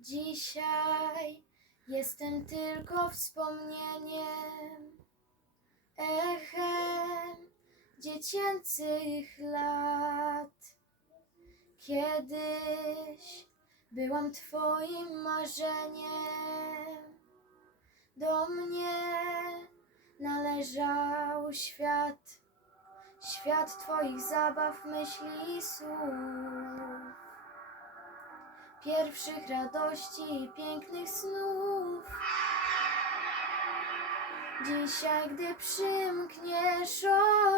Dzisiaj jestem tylko wspomnieniem, echem dziecięcych lat. Kiedyś byłam Twoim marzeniem, do mnie należał świat, świat Twoich zabaw, myśli i słów pierwszych radości i pięknych snów. Dzisiaj, gdy przymkniesz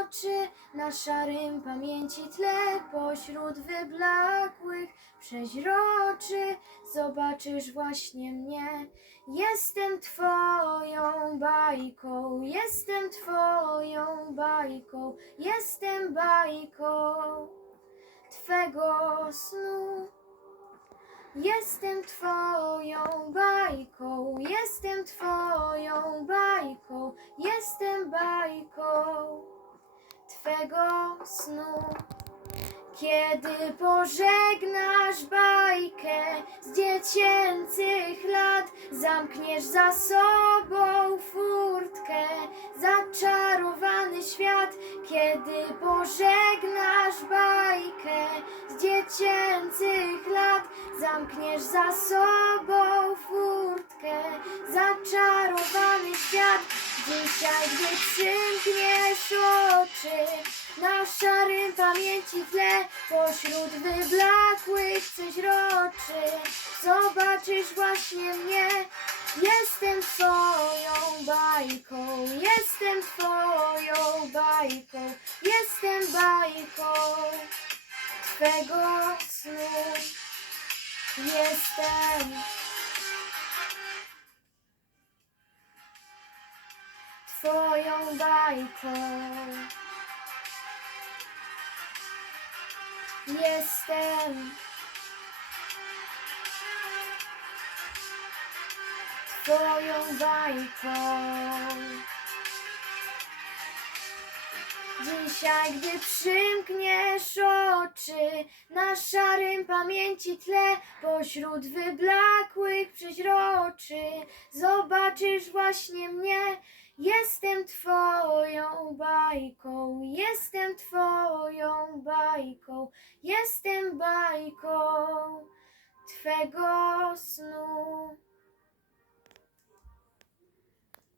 oczy na szarym pamięci tle, pośród wyblakłych przeźroczy, zobaczysz właśnie mnie. Jestem Twoją bajką, jestem Twoją bajką, jestem bajką Twego snu. Jestem Twoją bajką, jestem Twoją bajką, jestem bajką Twego snu. Kiedy pożegnasz bajkę z dziecięcych lat, zamkniesz za sobą furtkę, zaczarowany świat. Kiedy pożegnasz bajkę z dziecięcych zamkniesz za sobą furtkę, zaczarowany świat. Dzisiaj, gdy przymkniesz oczy, na szarym pamięci tle, pośród wyblakłych przeźroczy, zobaczysz właśnie mnie. Jestem twoją bajką, jestem twoją bajką, jestem bajką twego snu. Jestem twoją bajką. Jestem twoją bajką. Dzisiaj, gdy przymkniesz oczy na szarym pamięci tle, pośród wyblakłych przeźroczy, zobaczysz właśnie mnie. Jestem twoją bajką, jestem twoją bajką, jestem bajką twego snu.